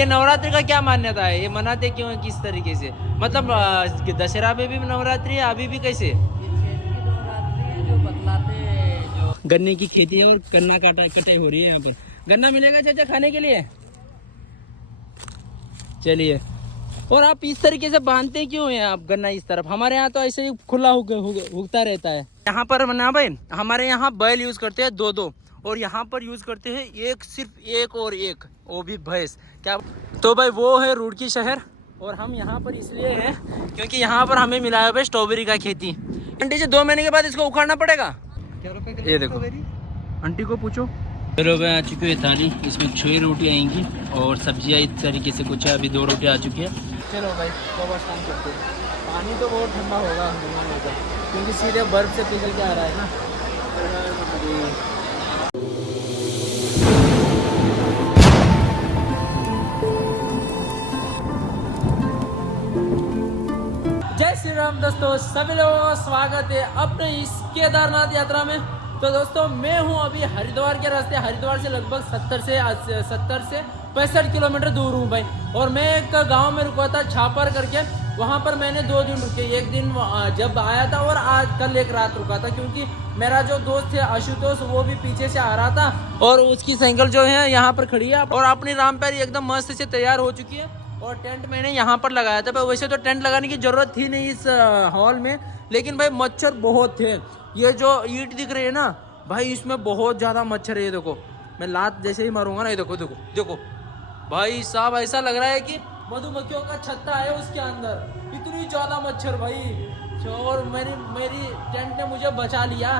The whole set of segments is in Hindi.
ये नवरात्रि का क्या मान्यता है? ये मनाते क्यों है, किस तरीके से? मतलब दशहरा में भी नवरात्रि है, अभी भी कैसे? ये चैत की नवरात्रि है जो बतलाते जो गन्ने की खेती है और गन्ना कटाई हो रही है। यहाँ पर गन्ना मिलेगा चाचा खाने के लिए? चलिए। और आप इस तरीके से बांधते क्यों हैं आप गन्ना इस तरफ? हमारे यहाँ तो ऐसे ही खुला उगता रहता है। यहाँ पर ना भाई, हमारे यहाँ बैल यूज करते हैं दो दो, और यहाँ पर यूज करते हैं एक, सिर्फ एक और एक, वो भी भैंस। क्या तो भाई वो है रुड़की शहर, और हम यहाँ पर इसलिए हैं क्योंकि यहाँ पर हमें मिला है भाई स्ट्रॉबेरी का खेती। आंटी जी 2 महीने के बाद इसको उखाड़ना पड़ेगा। क्या रुपए ये देखो, आंटी को पूछो। चलो भाई आ चुकी है थाली, इसमें 6 रोटी आएंगी और सब्जियाँ इस तरीके से कुछ है। अभी 2 रोटी आ चुकी है। चलो भाई तो बस काम करते हैं। पानी तो बहुत ठंडा होगा क्योंकि सीधे बर्फ से पिघल के आ रहा है ना। जय श्री राम दोस्तों, सभी लोगों का स्वागत है अपने इस केदारनाथ यात्रा में। तो दोस्तों मैं हूं अभी हरिद्वार के रास्ते। हरिद्वार से लगभग 70 से 65 किलोमीटर दूर हूं भाई। और मैं एक गांव में रुका था छापर करके, वहां पर मैंने 2 दिन रुके। एक दिन जब आया था और आज कल एक रात रुका था, क्योंकि मेरा जो दोस्त है आशुतोष वो भी पीछे से आ रहा था और उसकी साइकिल जो है यहाँ पर खड़ी है और अपनी रामप्यारी एकदम मस्त से तैयार हो चुकी है। और टेंट मैंने यहाँ पर लगाया था भाई। वैसे तो टेंट लगाने की जरूरत थी नहीं इस हॉल में, लेकिन भाई मच्छर बहुत थे। ये जो ईंट दिख रही है ना भाई, इसमें बहुत ज्यादा मच्छर है। ये देखो, मैं लात जैसे ही मारूंगा ना, ये देखो देखो देखो भाई साहब, ऐसा लग रहा है कि मधुमक्खियों का छत्ता है उसके अंदर, इतनी ज्यादा मच्छर भाई। और मेरी टेंट ने मुझे बचा लिया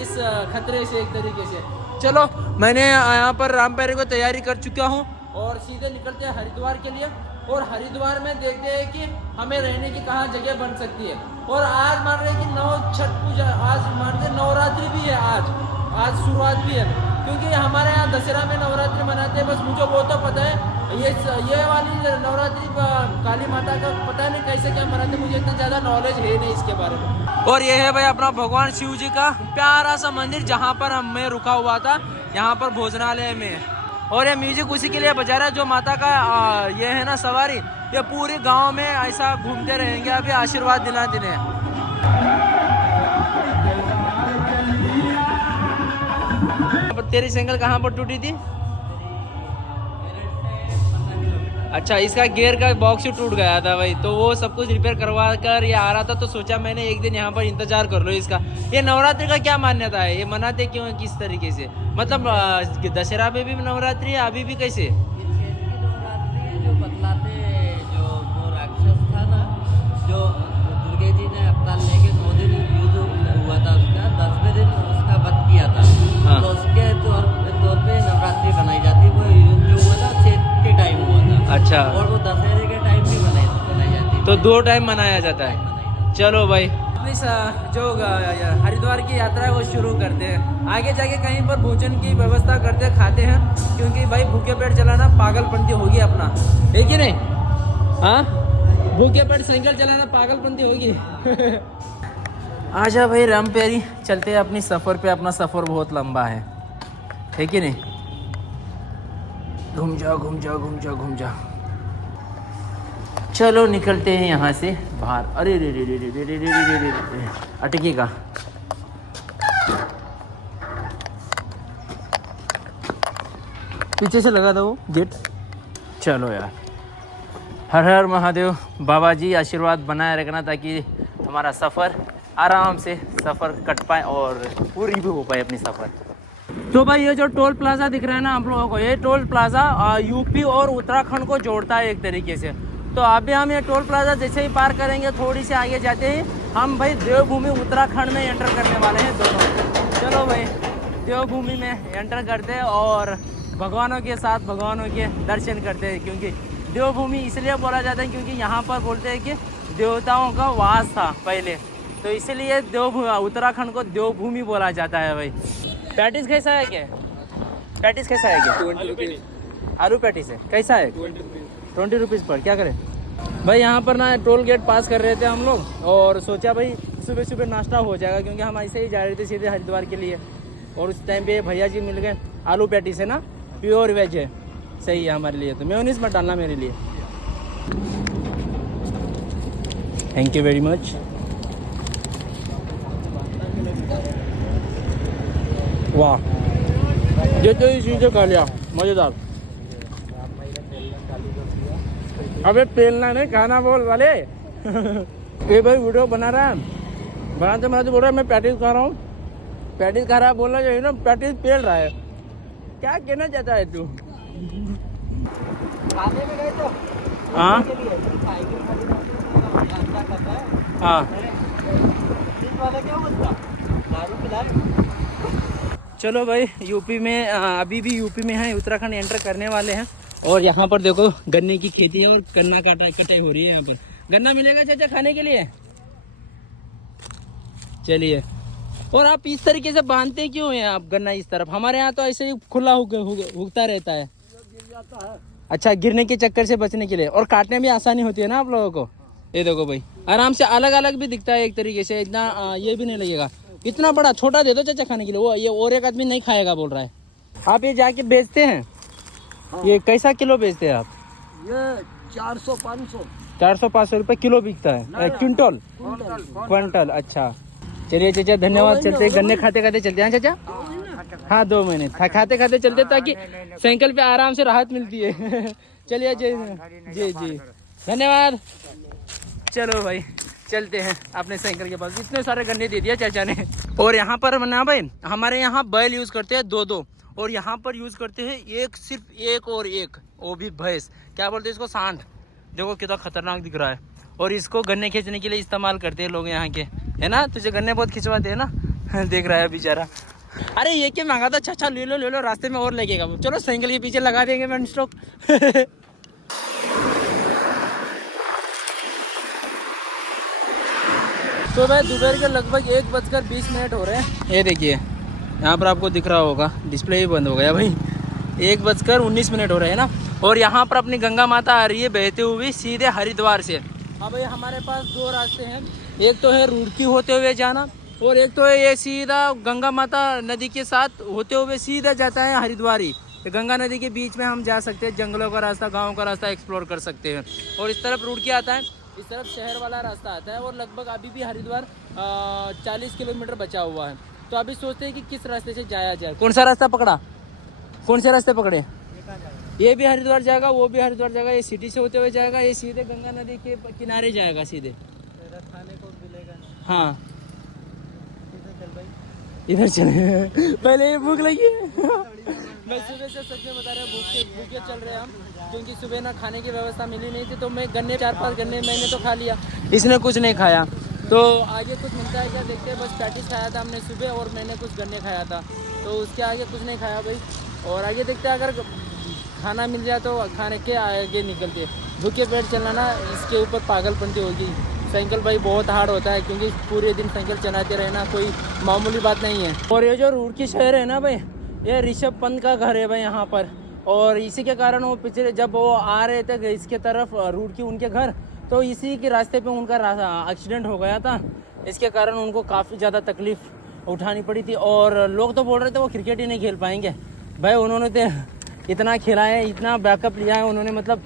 इस खतरे से एक तरीके से। चलो मैंने यहाँ पर रामप्यारी को तैयारी कर चुका हूँ और सीधे निकलते हैं हरिद्वार के लिए। और हरिद्वार में देखते हैं कि हमें रहने की कहाँ जगह बन सकती है। और आज मान रहे कि छठ पूजा, आज मान रहे नवरात्रि भी है, आज शुरुआत भी है, क्योंकि हमारे यहाँ दशहरा में नवरात्रि मनाते हैं। बस मुझे वो तो पता है, ये वाली नवरात्रि काली माता का पता नहीं कैसे क्या मनाते, मुझे इतना ज़्यादा नॉलेज है नहीं इसके बारे में। और ये है भाई अपना भगवान शिव जी का प्यारा सा मंदिर, जहाँ पर मैं रुका हुआ था, यहाँ पर भोजनालय में। और ये म्यूजिक उसी के लिए बजा रहा है जो माता का ये है ना सवारी, ये पूरे गांव में ऐसा घूमते रहेंगे अभी आशीर्वाद दिलाते हैं। तेरी साइकिल कहाँ पर टूटी थी? अच्छा, इसका गियर का बॉक्स ही टूट गया था भाई, तो वो सब कुछ रिपेयर करवा कर ये आ रहा था, तो सोचा मैंने एक दिन यहाँ पर इंतजार कर लो इसका। ये नवरात्रि का क्या मान्यता है? ये मनाते क्यों है, किस तरीके से? मतलब दशहरा में भी नवरात्रि है, अभी भी कैसे? ये चैत की नवरात्रि है जो बतलाते जो वो राक्षस था ना, जो दुर्गा जी ने अवतार लेके 9 दिन युद्ध हुआ था उसका, 10वें दिन उसका वध किया था। हाँ। तो उसके तौर पे नवरात्रि बनाई जाती है। वो युद्ध जो हुआ था चैत के टाइम हुआ था। अच्छा। और वो दशहरे के टाइम भी बनाई जाती है। तो 2 टाइम मनाया जाता है। चलो भाई अपनी जो हरिद्वार की यात्रा है वो शुरू करते हैं। आगे जाके कहीं पर भोजन की व्यवस्था करते खाते हैं, क्योंकि भाई भूखे पेट चलाना पागलपंती होगी अपना, है कि नहीं? हाँ, भूखे पेट साइकिल चलाना पागलपंती होगी। आजा भाई रामप्यारी, चलते हैं अपनी सफर पे। अपना सफर बहुत लंबा है कि नहीं? घूम जा घूम जा घूम जा घूम जा। चलो निकलते हैं यहाँ से बाहर। अरे रे रे रे रे रे रे रे रे रे रे, अटकेगा। पीछे से लगा था वो गेट। चलो यार, हर हर महादेव। बाबा जी आशीर्वाद बनाए रखना ताकि हमारा सफ़र आराम से सफ़र कट पाए और पूरी भी हो पाए अपनी सफ़र। तो भाई ये जो टोल प्लाजा दिख रहा है ना आप लोगों को, ये टोल प्लाजा यूपी और उत्तराखंड को जोड़ता है एक तरीके से। तो अभी हम ये टोल प्लाजा जैसे ही पार करेंगे, थोड़ी सी आगे जाते ही हम भाई देवभूमि उत्तराखंड में एंटर करने वाले हैं दोनों। चलो भाई देवभूमि में एंटर करते हैं और भगवानों के साथ भगवानों के दर्शन करते हैं। क्योंकि देवभूमि इसलिए बोला जाता है क्योंकि यहाँ पर बोलते हैं कि देवताओं का वास था पहले, तो इसीलिए उत्तराखंड को देवभूमि बोला जाता है भाई। पैटिस कैसा है क्या? पैटिस कैसा है क्या? 20 रुपीज़। आलू पैटिस है, कैसा है? 20 रुपीज़ पर। क्या करें भाई, यहाँ पर ना टोल गेट पास कर रहे थे हम लोग और सोचा भाई सुबह सुबह नाश्ता हो जाएगा, क्योंकि हम ऐसे ही जा रहे थे सीधे हरिद्वार के लिए। और उस टाइम पे भैया जी मिल गए। आलू पैटिस है ना, प्योर वेज है। सही है हमारे लिए। तो मेयोनीज मत डालना मेरे लिए। Thank you very much. वाह, जो चीज़ें खा लिया, मज़ेदार। अबे पेलना नहीं, खाना बोल वाले। ये भाई वीडियो बना रहा है, बनाते बनाते बोल रहा है मैं पैटीज खा रहा हूँ। पैटीज खा रहा है बोलना चाहिए ना, पैटीज पेल रहा है। क्या कहना चाहता है तू? खाने में गए तो हाँ हाँ, क्या बोलता दारू पिलाए। चलो भाई यूपी में अभी भी यूपी में है, उत्तराखंड एंटर करने वाले हैं। और यहाँ पर देखो गन्ने की खेती है और गन्ना कटाई हो रही है। यहाँ पर गन्ना मिलेगा चाचा खाने के लिए? चलिए। और आप इस तरीके से बांधते क्यों हैं आप गन्ना इस तरफ? हमारे यहाँ तो ऐसे ही खुला उगता रहता है। अच्छा, गिरने के चक्कर से बचने के लिए। और काटने में आसानी होती है ना आप लोगों को। ये देखो भाई, आराम से अलग अलग भी दिखता है एक तरीके से, इतना ये भी नहीं लगेगा। इतना बड़ा छोटा दे दो चाचा खाने के लिए, वो ये और एक आदमी नहीं खाएगा बोल रहा है। आप ये जाके बेचते हैं? हाँ। ये कैसा किलो बेचते हैं आप? ये 400-500 400-500 रुपए किलो बिकता है? क्विंटल? क्विंटल। अच्छा चलिए चाचा, धन्यवाद। चलते गन्ने खाते खाते चलते हैं चाचा। हाँ 2 महीने खाते खाते चलते, ताकि साइकिल पे आराम से राहत मिलती है। चलिए जी जी जी, धन्यवाद। चलो भाई चलते हैं अपने साइकिल के पास। इतने सारे गन्ने दे दिया चाचा ने। और यहाँ पर ना भाई, हमारे यहाँ बैल यूज़ करते हैं 2-2, और यहाँ पर यूज़ करते हैं एक, सिर्फ एक और एक, वो भी भैंस। क्या बोलते हैं इसको? सांड। देखो कितना खतरनाक दिख रहा है। और इसको गन्ने खींचने के लिए इस्तेमाल करते हैं लोग यहाँ के, है ना? तुझे गन्ने बहुत खिंचवाते हैं ना। देख रहा है बेचारा। अरे ये क्या मांगा था? अच्छा ले लो, रास्ते में और लगेगा। चलो साइकिल के पीछे लगा देंगे मैं स्टॉक। तो भाई दोपहर के लगभग 1:20 हो रहे हैं। ये देखिए यहाँ पर आपको दिख रहा होगा, डिस्प्ले ही बंद हो गया भाई। 1:19 हो रहे हैं ना। और यहाँ पर अपनी गंगा माता आ रही है बहते हुए सीधे हरिद्वार से। हाँ भाई, हमारे पास 2 रास्ते हैं। एक तो है रुड़की होते हुए जाना, और एक तो है ये सीधा गंगा माता नदी के साथ होते हुए सीधा जाता है हरिद्वारी। गंगा नदी के बीच में हम जा सकते हैं, जंगलों का रास्ता, गाँव का रास्ता एक्सप्लोर कर सकते हैं। और इस तरफ रुड़की आता है, इस तरफ शहर वाला रास्ता आता है। और लगभग अभी भी हरिद्वार 40 किलोमीटर बचा हुआ है। तो अभी सोचते हैं कि किस रास्ते से जाया जाए। कौन सा रास्ता पकड़ा? कौन से रास्ते पकड़े? ये भी हरिद्वार जाएगा, वो भी हरिद्वार जाएगा, ये सिटी से होते हुए जाएगा, ये सीधे गंगा नदी के किनारे जाएगा सीधे। खाने को मिलेगा नहीं। हाँ इधर चले। पहले ये भूख लगी है। मैं सुबह से सच में बता रहा हूँ, भूखे चल रहे हैं हम, क्योंकि सुबह ना खाने की व्यवस्था मिली नहीं थी। तो मैं 4-5 गन्ने मैंने तो खा लिया, इसने कुछ नहीं खाया। तो आगे कुछ मिलता है क्या देखते हैं। बस पैटीज खाया था हमने सुबह, और मैंने कुछ गन्ने खाया था, तो उसके आगे कुछ नहीं खाया भाई। और आगे देखते हैं, अगर खाना मिल जाए तो खाने के आगे निकलते। भूखे पेट चलना ना, इसके ऊपर पागलपंती होगी। साइकिल भाई बहुत हार्ड होता है, क्योंकि पूरे दिन साइकिल चलाते रहना कोई मामूली बात नहीं है। और ये जो रुड़की शहर है ना भाई, ये ऋषभ पंत का घर है भाई यहाँ पर। और इसी के कारण वो पिछले जब वो आ रहे थे इसके तरफ रुड़की उनके घर, तो इसी के रास्ते पे उनका एक्सीडेंट हो गया था। इसके कारण उनको काफ़ी ज़्यादा तकलीफ उठानी पड़ी थी। और लोग तो बोल रहे थे वो क्रिकेट ही नहीं खेल पाएंगे। भाई उन्होंने तो इतना खेला है, इतना बैकअप लिया है उन्होंने, मतलब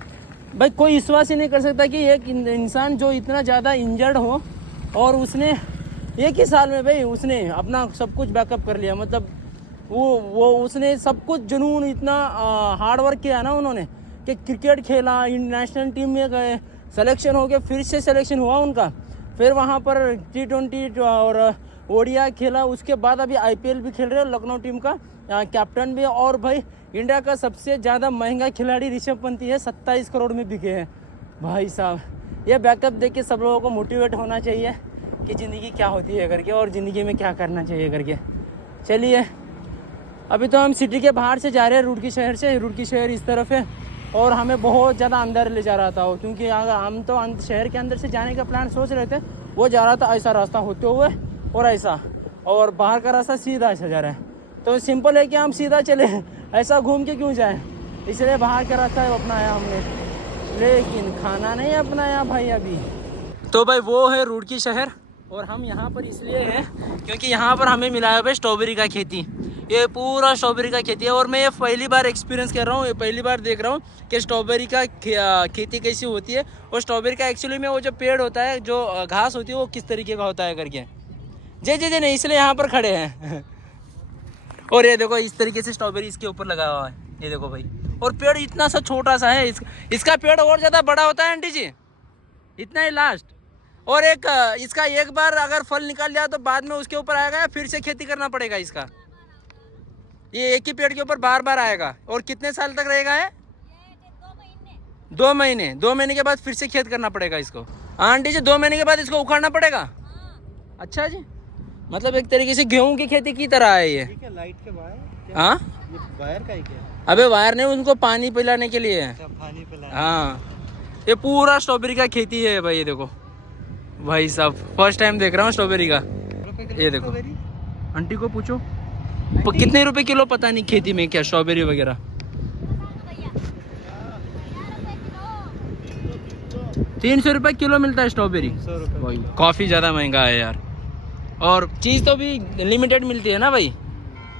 भाई कोई विश्वास ही नहीं कर सकता कि एक इंसान जो इतना ज़्यादा इंजर्ड हो, और उसने एक ही साल में भाई उसने अपना सब कुछ बैकअप कर लिया। मतलब वो उसने सब कुछ जुनून, इतना हार्ड वर्क किया ना उन्होंने, कि क्रिकेट खेला, नेशनल टीम में गए, सिलेक्शन हो गया, फिर से सिलेक्शन हुआ उनका, फिर वहाँ पर T20 और ओडिया खेला। उसके बाद अभी IPL भी खेल रहे हैं, लखनऊ टीम का कैप्टन भी। और भाई इंडिया का सबसे ज़्यादा महंगा खिलाड़ी ऋषभ पंत है, 27 करोड़ में बिके हैं भाई साहब। ये बैकअप देख के सब लोगों को मोटिवेट होना चाहिए कि ज़िंदगी क्या होती है करके, और ज़िंदगी में क्या करना चाहिए करके। चलिए अभी तो हम सिटी के बाहर से जा रहे हैं, रुड़की शहर से। रुड़की शहर इस तरफ है, और हमें बहुत ज़्यादा अंदर ले जा रहा था वो, क्योंकि अगर हम तो शहर के अंदर से जाने का प्लान सोच रहे थे, वो जा रहा था ऐसा रास्ता होते हुए और ऐसा, और बाहर का रास्ता सीधा ऐसा जा रहा है। तो सिंपल है कि हम सीधा चले, ऐसा घूम के क्यों जाएं, इसलिए बाहर का रास्ता अपनाया हमने, लेकिन खाना नहीं अपनाया भाई अभी। तो भाई वो है रुड़की शहर, और हम यहाँ पर इसलिए हैं क्योंकि यहाँ पर हमें मिला है भाई स्ट्रॉबेरी का खेती। ये पूरा स्ट्रॉबेरी का खेती है। और मैं ये पहली बार एक्सपीरियंस कर रहा हूँ, ये पहली बार देख रहा हूँ कि स्ट्रॉबेरी का खेती कैसी होती है। और स्ट्रॉबेरी का एक्चुअली में वो जो पेड़ होता है, जो घास होती है, वो किस तरीके का होता है करके। जी जी जी नहीं, इसलिए यहाँ पर खड़े हैं। और ये देखो इस तरीके से स्ट्रॉबेरी इसके ऊपर लगा हुआ है, ये देखो भाई। और पेड़ इतना सा छोटा सा है, इसका पेड़ और ज़्यादा बड़ा होता है आंटी जी, इतना ही लास्ट। और एक इसका एक बार अगर फल निकाल लिया तो बाद में उसके ऊपर आएगा या फिर से खेती करना पड़ेगा इसका? ये एक ही पेड़ के ऊपर बार बार आएगा। और कितने साल तक रहेगा है? 2 महीने। 2 महीने के बाद फिर से खेत करना पड़ेगा इसको। आंटी जी 2 महीने के बाद इसको उखाड़ना पड़ेगा? अच्छा जी, मतलब एक तरीके से गेहूं की खेती की तरह है ये। लाइट के वायर? हाँ, ये वायर का ही क्या? अबे वायर नहीं, उनको पानी पिलाने के लिए है। पानी पिलाने। हाँ, ये पूरा स्ट्रॉबेरी का खेती है भाई। ये देखो भाई साहब, फर्स्ट टाइम देख रहा हूँ स्ट्रॉबेरी का। ये देखो, आंटी को पूछो कितने रुपए किलो, पता नहीं खेती में क्या स्ट्रॉबेरी वगैरह। 300 रुपये किलो मिलता है स्ट्रॉबेरी भाई, काफ़ी ज़्यादा महंगा है यार। और चीज़ तो भी लिमिटेड मिलती है ना भाई,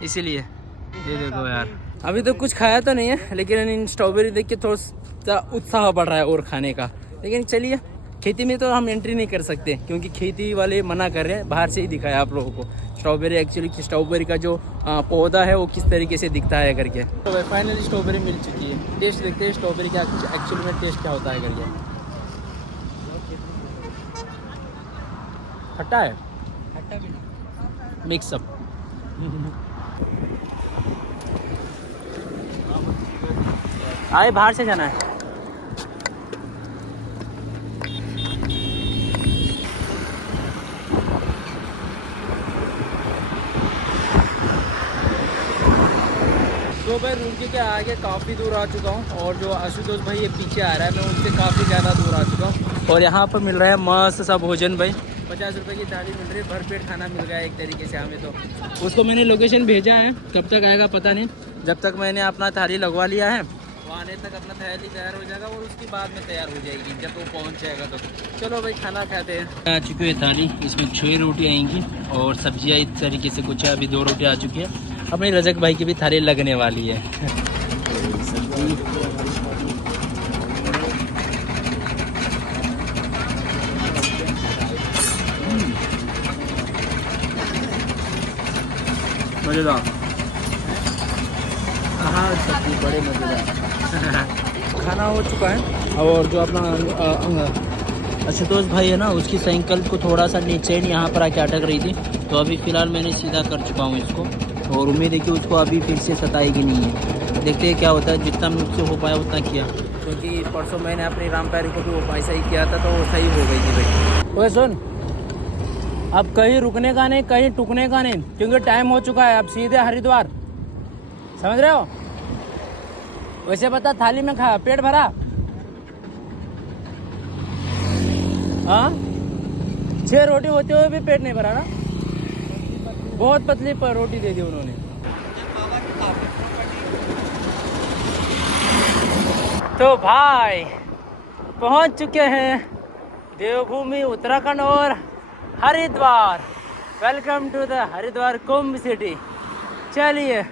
इसीलिए। ये देखो यार, अभी तो कुछ खाया तो नहीं है, लेकिन इन स्ट्रॉबेरी देख के थोड़ा सा उत्साह बढ़ रहा है और खाने का। लेकिन चलिए, खेती में तो हम एंट्री नहीं कर सकते क्योंकि खेती वाले मना कर रहे हैं। बाहर से ही दिखाया आप लोगों को स्ट्रॉबेरी, एक्चुअली स्ट्रॉबेरी का जो पौधा है वो किस तरीके से दिखता है करके। तो भाई फाइनली स्ट्रॉबेरी मिल चुकी है। टेस्ट देखते हैं स्ट्रॉबेरी का एक्चुअली में टेस्ट क्या होता है करके। खट्टा है, मिक्सअप। आए बाहर से जाना है। तो भाई रुड़की के आगे काफ़ी दूर आ चुका हूँ, और जो आशुतोष भाई ये पीछे आ रहा है, मैं उनसे काफ़ी ज़्यादा दूर आ चुका हूँ। और यहाँ पर मिल रहा है मस्त सा भोजन भाई, 50 रुपये की थाली मिल रही है, भरपेट खाना मिल गया एक तरीके से हमें। तो उसको मैंने लोकेशन भेजा है, कब तक आएगा पता नहीं। जब तक मैंने अपना थाली लगवा लिया है, वो आने तक अपना थाली तैयार हो जाएगा, और उसके बाद में तैयार हो जाएगी जब वो पहुँच जाएगा। तो चलो भाई खाना खाते हैं। आ चुकी है थाली, इसमें 6 रोटी आएंगी और सब्जियाँ इस तरीके से कुछ है। अभी 2 रोटी आ चुकी है। अपनी रजक भाई की भी थाली लगने वाली है। मज़ेदार, हाँ सब्जी बड़े मज़ेदार। खाना हो चुका है। और जो अपना आशुतोष भाई है ना, उसकी साइकिल को थोड़ा सा नीचे यहाँ पर आके अटक रही थी, तो अभी फ़िलहाल मैंने सीधा कर चुका हूँ इसको। और उम्मीद है कि उसको अभी फिर से सताएगी नहीं है। देखते हैं क्या होता है। जितना मुझसे हो पाया उतना किया, क्योंकि परसों मैंने अपनी राम प्यारी को भी वो ऐसा ही किया था, तो वो सही हो गई थी भाई। ओए सुन, अब कहीं रुकने का नहीं, कहीं टुकने का नहीं, क्योंकि टाइम हो चुका है। अब सीधे हरिद्वार, समझ रहे हो? वैसे बता, थाली में खा, पेट भरा? हाँ, 6 रोटी होते हुए भी पेट नहीं भरा ना? बहुत पतली पर रोटी दे दी उन्होंने। तो भाई पहुंच चुके हैं देवभूमि उत्तराखंड और Haridwar. Welcome to the Haridwar Kumbh city. चलिए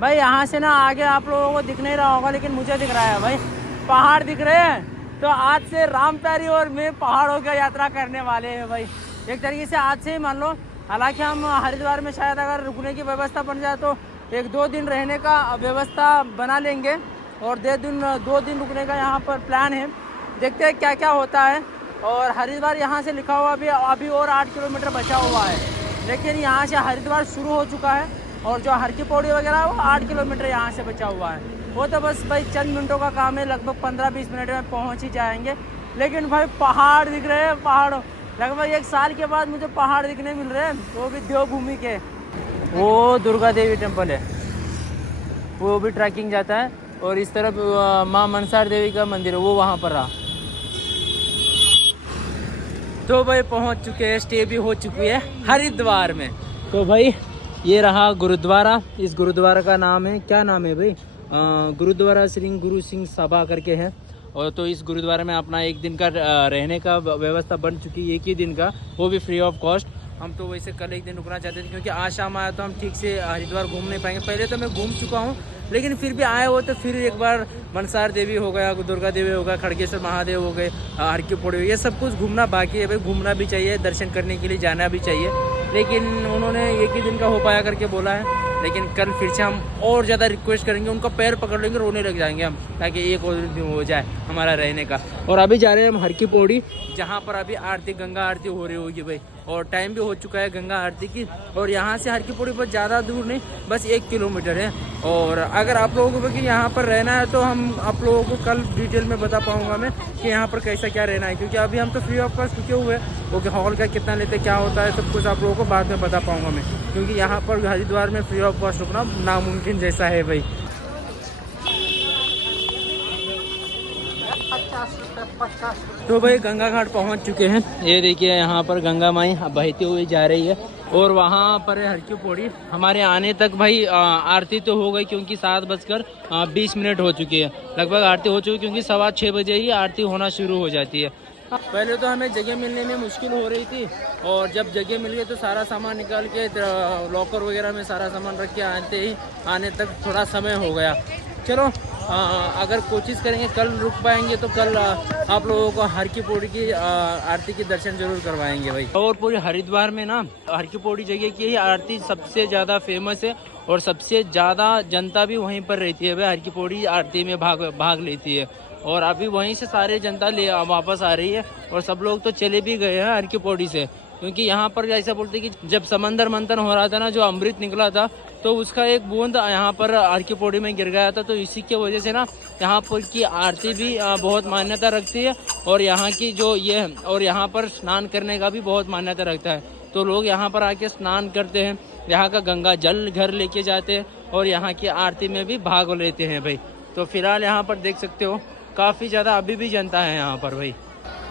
भाई, यहाँ से ना आगे आप लोगों को दिख नहीं रहा होगा, लेकिन मुझे दिख रहा है भाई, पहाड़ दिख रहे हैं। तो आज से राम प्यारी और मैं पहाड़ों की यात्रा करने वाले हैं भाई, एक तरीके से आज से ही मान लो। हालांकि हम हरिद्वार में शायद अगर रुकने की व्यवस्था बन जाए तो 1-2 दिन रहने का व्यवस्था बना लेंगे, और 2 दिन रुकने का यहाँ पर प्लान है। देखते हैं क्या क्या होता है। और हरिद्वार यहाँ से लिखा हुआ अभी और 8 किलोमीटर बचा हुआ है, लेकिन यहाँ से हरिद्वार शुरू हो चुका है। और जो हर की पौड़ी वगैरह है वो 8 किलोमीटर यहाँ से बचा हुआ है। वो तो बस भाई चंद मिनटों का काम है, लगभग 15-20 मिनट में पहुँच ही जाएंगे। लेकिन भाई पहाड़ दिख रहे हैं, पहाड़ लगभग 1 साल के बाद मुझे पहाड़ दिखने मिल रहे हैं, वो भी देवभूमि के। वो दुर्गा देवी टेम्पल है, वो भी ट्रैकिंग जाता है। और इस तरफ माँ मनसार देवी का मंदिर है, वो वहाँ पर रहा। तो भाई पहुँच चुके हैं, स्टे भी हो चुकी है हरिद्वार में। तो भाई ये रहा गुरुद्वारा। इस गुरुद्वारा का नाम है, क्या नाम है भाई? गुरुद्वारा श्री गुरु सिंह सभा करके है। और तो इस गुरुद्वारा में अपना 1 दिन का रहने का व्यवस्था बन चुकी है, 1 ही दिन का, वो भी फ्री ऑफ कॉस्ट। हम तो वैसे कल एक दिन रुकना चाहते थे, क्योंकि आज शाम आया तो हम ठीक से हरिद्वार घूम नहीं पाएंगे। पहले तो मैं घूम चुका हूँ, लेकिन फिर भी आए हो तो फिर एक बार मनसार देवी हो गया, दुर्गा देवी हो गया, खड़गेश्वर महादेव हो गए, हर की पौड़ी, ये सब कुछ घूमना बाकी है भाई। घूमना भी चाहिए, दर्शन करने के लिए जाना भी चाहिए, लेकिन उन्होंने एक ही दिन का हो पाया करके बोला है। लेकिन कल फिर से हम और ज़्यादा रिक्वेस्ट करेंगे, उनका पैर पकड़ लेंगे, रोने लग जाएंगे हम, ताकि एक और दिन हो जाए हमारा रहने का। और अभी जा रहे हैं हम हर की पौड़ी, जहाँ पर अभी आरती, गंगा आरती हो रही होगी भाई, और टाइम भी हो चुका है गंगा आरती की। और यहाँ से हर की पौड़ी पर ज़्यादा दूर नहीं, बस 1 किलोमीटर है। और अगर आप लोगों को कि यहाँ पर रहना है तो हम आप लोगों को कल डिटेल में बता पाऊँगा मैं कि यहाँ पर कैसा क्या रहना है, क्योंकि अभी हम तो फ्री ऑफ कॉस्ट रुके हुए हैं। ओके, हॉल का कितना लेते, क्या होता है, सब कुछ आप लोगों को बाद में बता पाऊँगा मैं, क्योंकि यहाँ पर हरिद्वार में फ्री ऑफ कॉस्ट रुकना नामुमकिन जैसा है भाई। तो भाई गंगा घाट पहुंच चुके हैं। ये देखिए यहाँ पर गंगा माई बहती हुई जा रही है, और वहाँ पर है हर की पौड़ी। हमारे आने तक भाई आरती तो हो गई, क्योंकि 7:20 हो चुकी है, लगभग आरती हो चुकी है, क्योंकि 6:15 बजे ही आरती होना शुरू हो जाती है। पहले तो हमें जगह मिलने में मुश्किल हो रही थी, और जब जगह मिल गई तो सारा सामान निकाल के लॉकर वगैरह में सारा सामान रख के आने तक थोड़ा समय हो गया। चलो अगर कोशिश करेंगे कल रुक पाएंगे तो कल आप लोगों को हर की पौड़ी की आरती के दर्शन जरूर करवाएंगे भाई। और पूरे हरिद्वार में ना हर की पौड़ी जगह की ही आरती सबसे ज़्यादा फेमस है, और सबसे ज़्यादा जनता भी वहीं पर रहती है भाई। हर की पौड़ी आरती में भाग लेती है, और अभी वहीं से सारे जनता वापस आ रही है, और सब लोग तो चले भी गए हैं हर की पौड़ी से, क्योंकि यहाँ पर ऐसा बोलते हैं कि जब समंदर मंथन हो रहा था ना, जो अमृत निकला था, तो उसका एक बूंद यहाँ पर हर की पौड़ी में गिर गया था। तो इसी की वजह से ना यहाँ पर की आरती भी बहुत मान्यता रखती है, और यहाँ की जो ये और यहाँ पर स्नान करने का भी बहुत मान्यता रखता है। तो लोग यहाँ पर आके स्नान करते हैं, यहाँ का गंगा जल घर लेके जाते हैं, और यहाँ की आरती में भी भाग लेते हैं भाई। तो फिलहाल यहाँ पर देख सकते हो काफ़ी ज़्यादा अभी भी जनता है यहाँ पर भाई।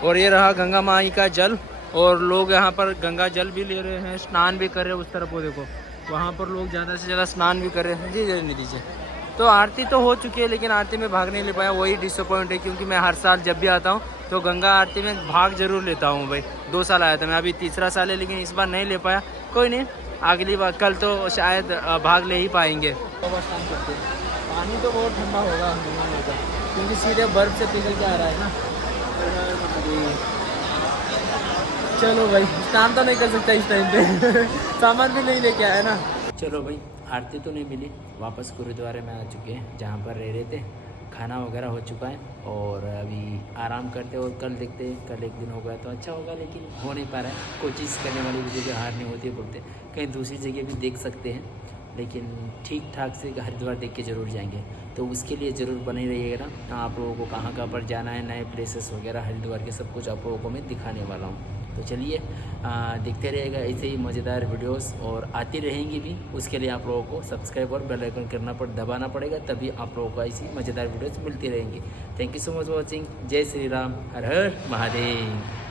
और ये रहा गंगा माई का जल, और लोग यहाँ पर गंगा जल भी ले रहे हैं, स्नान भी कर रहे हैं। उस तरफ वो देखो, वहाँ पर लोग ज़्यादा से ज़्यादा स्नान भी कर रहे हैं। जी नहीं दीजिए। तो आरती तो हो चुकी है, लेकिन आरती में भाग नहीं ले पाया, वही डिसअपॉइंट है, क्योंकि मैं हर साल जब भी आता हूँ तो गंगा आरती में भाग जरूर लेता हूँ भाई। 2 साल आया था मैं, अभी 3रा साल है, लेकिन इस बार नहीं ले पाया। कोई नहीं, अगली बार कल तो शायद भाग ले ही पाएंगे। पानी तो बहुत ठंडा होगा क्योंकि सीधे बर्फ से पिघल के आ रहा है ना। चलो भाई, स्नान तो नहीं कर सकता इस टाइम पे सामान भी नहीं लेके आया ना। चलो भाई, आरती तो नहीं मिली, वापस गुरुद्वारे में आ चुके हैं जहाँ पर रह रहे थे। खाना वगैरह हो चुका है, और अभी आराम करते और कल देखते हैं। कल एक दिन होगा तो अच्छा होगा, लेकिन हो नहीं पा रहा है। कोशिश करने वाली जगह हार नहीं होती है बोलते, कहीं दूसरी जगह भी देख सकते हैं, लेकिन ठीक ठाक से हरिद्वार देख के ज़रूर जाएंगे। तो उसके लिए ज़रूर बने रहिएगा ना। आप लोगों को कहाँ कहाँ पर जाना है, नए प्लेसेस वगैरह हरिद्वार के सब कुछ आप लोगों को मैं दिखाने वाला हूँ। तो चलिए देखते रहिएगा ऐसे ही मज़ेदार वीडियोस, और आती रहेंगी भी। उसके लिए आप लोगों को सब्सक्राइब और बेल आइकन दबाना पड़ेगा, तभी आप लोगों को ऐसी मज़ेदार वीडियोस मिलती रहेंगी। Thank you so much for watching. जय श्री राम, हर हर महादेव।